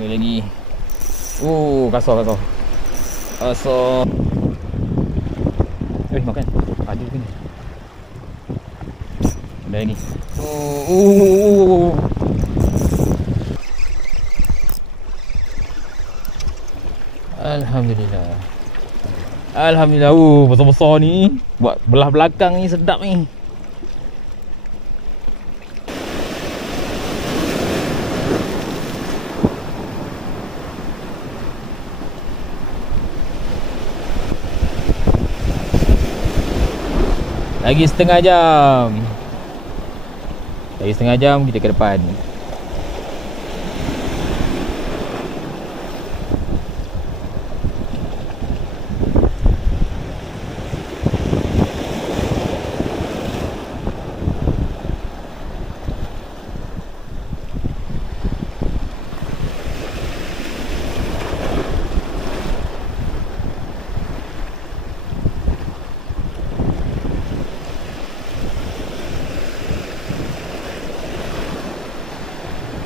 Ambil lagi. Kasar. Kasar. Makan. Ada ke ni? Ada lagi. Alhamdulillah. Alhamdulillah. Besar-besar ni. Buat belah belakang ni sedap ni. Lagi setengah jam. Kita ke depan.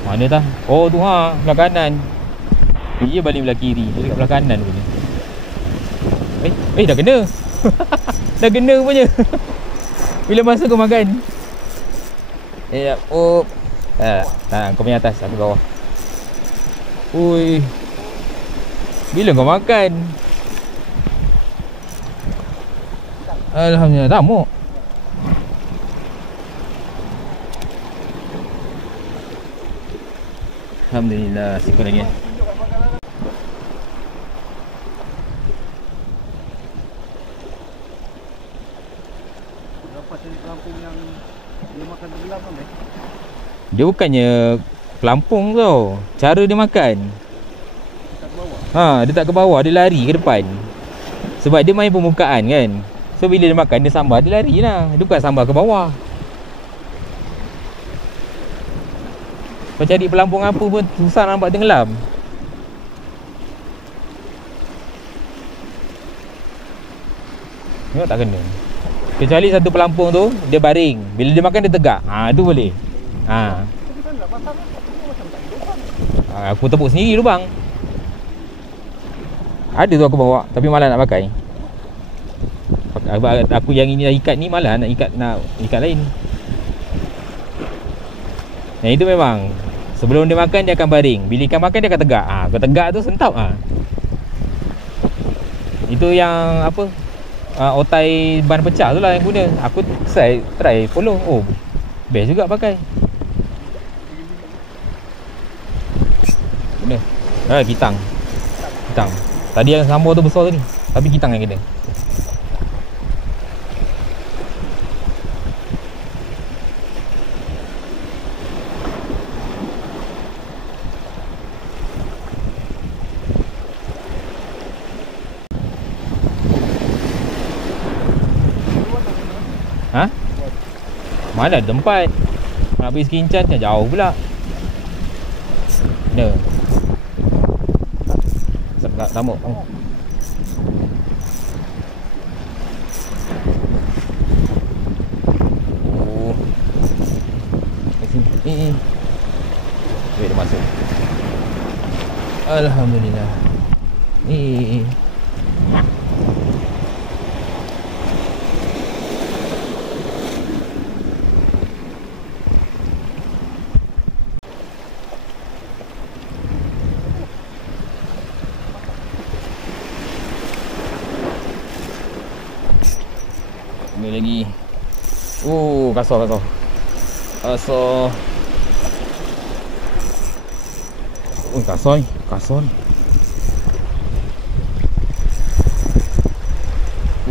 Mana tah? Oh tu belah kanan. Dia balik belah kiri. Dia dekat belah kanan punya. Dah kena. Dah kena punya. Bila masa kau makan? Kau punya atas, aku bawah. Ui. Bila kau makan? Alhamdulillah, tak mau. Alhamdulillah, sikit lagi. Dapat cari pelampung yang dia makan tenggelam kan? Dia bukannya pelampung tau. Cara dia makan. Dia tak ke bawah? Dia tak ke bawah, dia lari ke depan. Sebab dia main permukaan kan. So bila dia makan, dia sambar, dia lari lah. Dia bukan sambar ke bawah. Kau cari pelampung apa pun susah nampak tenggelam. Tengok tak kena. Kecuali satu pelampung tu dia baring. Bila dia makan dia tegak. Tu boleh. Aku tepuk sendiri lubang. Ada tu aku bawa tapi malas nak pakai. Aku yang ini dah ikat ni malas nak ikat lain. Yang itu memang sebelum dia makan dia akan baring. Bila ikan makan dia akan tegak. Kalau tegak tu sentap. Itu yang apa? Otai ban pecah tu lah yang guna. Aku try follow. Best juga pakai. Kena. Kitang. Tadi yang sambal tu besar tadi. Tapi kitang yang kena. Mana ada tempat. Nak pergi Sekincan jauh pula. Kena. Tak tamuk. Sini. Wait, dia masuk. Alhamdulillah. Ambil lagi. Kasar. Kasar ni.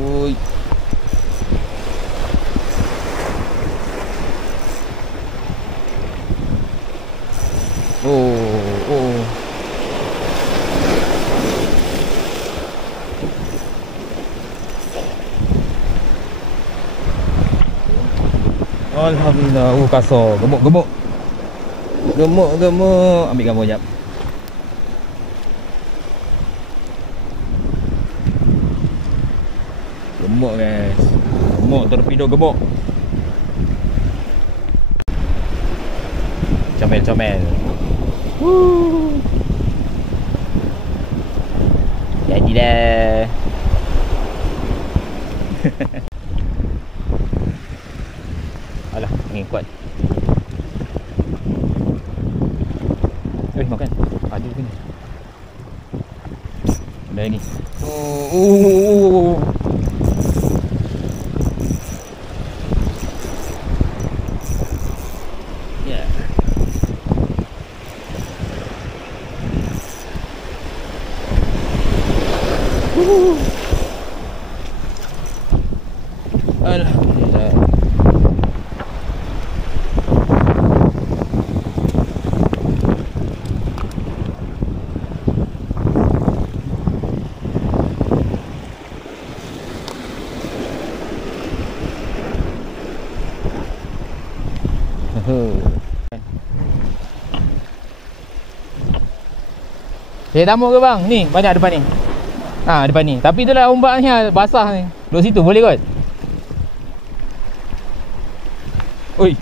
Ui. Alhamdulillah. Kasar. Gemuk. Ambil gambar jap. Gemuk guys. Torpedo gemuk. Comel. Gila. Alah, angin kuat. Makan. Ada ke ni? Ada ni. Oh. Ya. Alhamdulillah. Tamu ke bang? Ni banyak depan ni. Ha, depan ni. Tapi itulah ombaknya basah ni. Duduk situ boleh kot. Oi.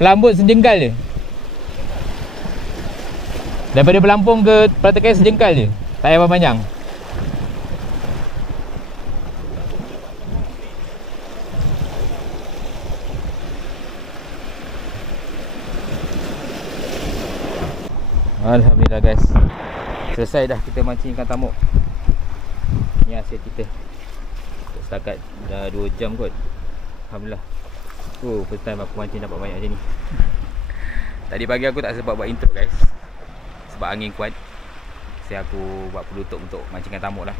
Pelambut sejengkal je. Daripada Pelampung ke Perhentian sejengkal je. Tak payah panjang. Alhamdulillah guys. Selesai dah kita mancing ikan tamuk. Ni hasil kita. Setakat dah 2 jam kot. Alhamdulillah. First time aku mancing dapat banyak macam ni. Tadi pagi aku tak sempat buat intro guys, sebab angin kuat. Saya aku buat penutup untuk mancing ikan tamuk lah.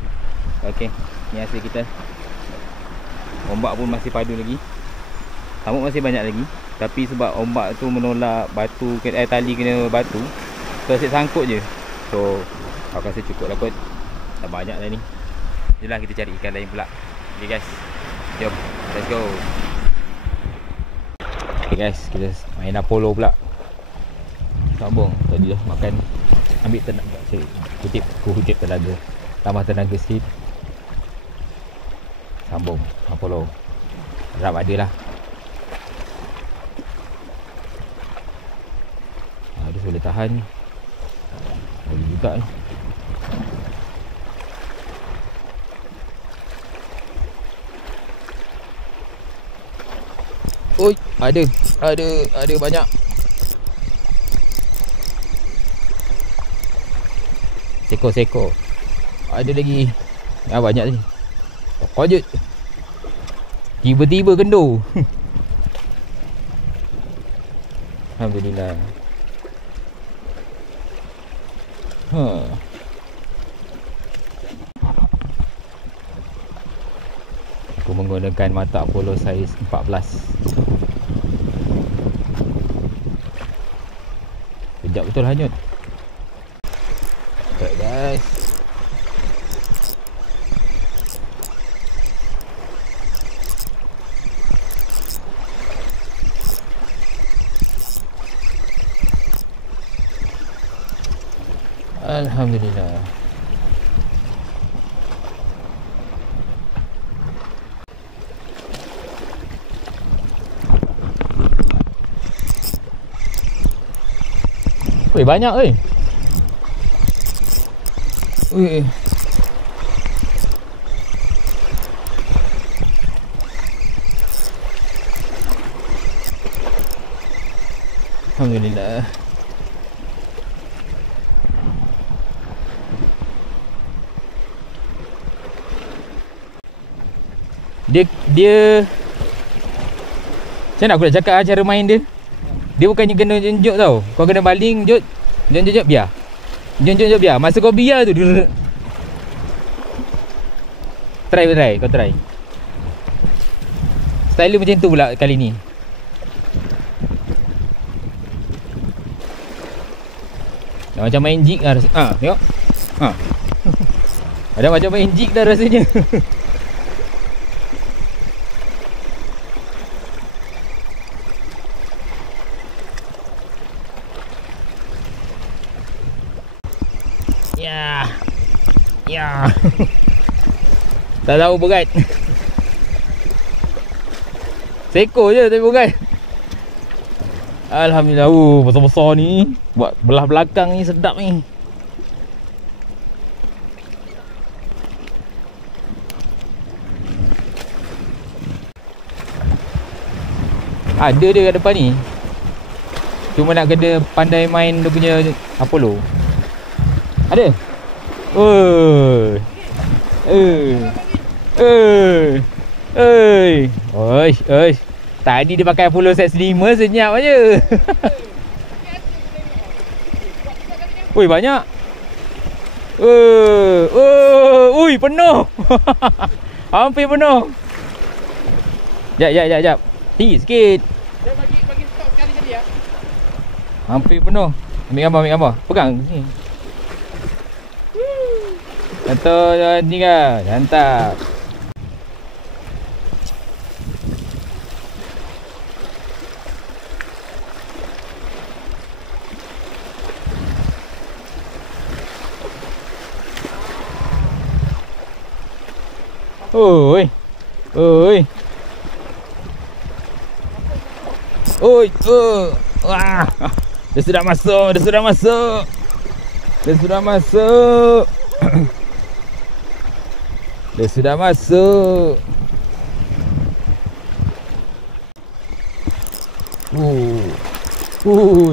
Okey, ni hasil kita. Ombak pun masih padu lagi. Tamuk masih banyak lagi. Tapi sebab ombak tu menolak batu, tali kena batu, so asyik sangkut je. So aku rasa cukup lah kot. Dah banyak dah ni. Jelah kita cari ikan lain pula. Okay guys, jom, let's go. Okay guys, kita main Apollo pula. Sambung. Tadi dah makan, ambil tenaga, kutip tenaga, tambah tenaga sikit. Sambung Apollo. Harap ada lah. Ada boleh tahan. Boleh juga ni. Oi, ada banyak. Seko. Ada lagi. Banyak ni. Kojut. Tiba-tiba kendo. Alhamdulillah. Aku menggunakan mata Apollo saiz 14. Kejap betul hanyut. Okay guys. Alhamdulillah. Weh, banyak weh. Weh. Alhamdulillah. Dia macam mana aku nak cakap cara main dia. Dia bukannya kena junjuk tau. Kau kena baling, jut. Junjuk biar. Junjuk biar. Masa kau biar tu dia try. Kau try. Style dia macam tu pula kali ni. Macam main jig lah rasa. Tengok. Ada macam main jig dah rasanya. Ya. Tak tahu berat. Seekor je tapi bukan. Alhamdulillah. Besar-besar ni. Buat belah belakang ni sedap ni. Ada dia kat depan ni. Cuma nak kena pandai main dia punya Apollo. Ada? Oi. Oi. Tadi dia pakai Apollo set 5 senyap aja. Oi, banyak. Ui, penuh. Hampir penuh. Jap. Tinggi sikit. Saya bagi stok sekali tadi ya. Hampir penuh. Ambil gambar. Pegang ni. Satu, dua, tiga. Mantap. Wah. Dia sudah masuk.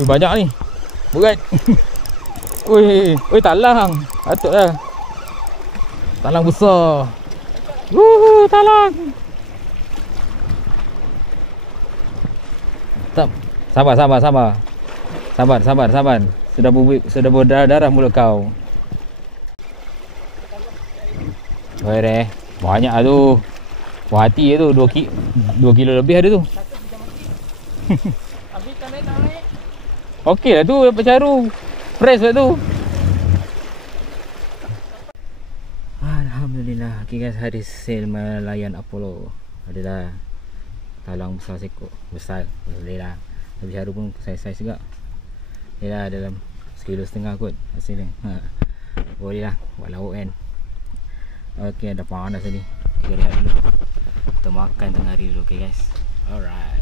Banyak ni. Berat. Talang. Patutlah. Talang besar. Talang. Tak. Sabar. Sudah berdarah mulut kau. Weh, banyak lah tu. Puas hati tu. 2 kilo lebih ada tu. Habiskan naik. Okey lah tu, pecaru. Fresh lah tu. Alhamdulillah. Okay guys, hari sale melayan Apollo. Adalah talang besar sekor. Besar. Boleh lah. Pecaru pun saiz-saiz juga. Dia dalam 1.5 kilo kot hasilnya. Boleh lah buat lauk kan. Okey, dah panas tadi. Kita rehat dulu. Kita makan tengah hari dulu. Okay guys. Alright.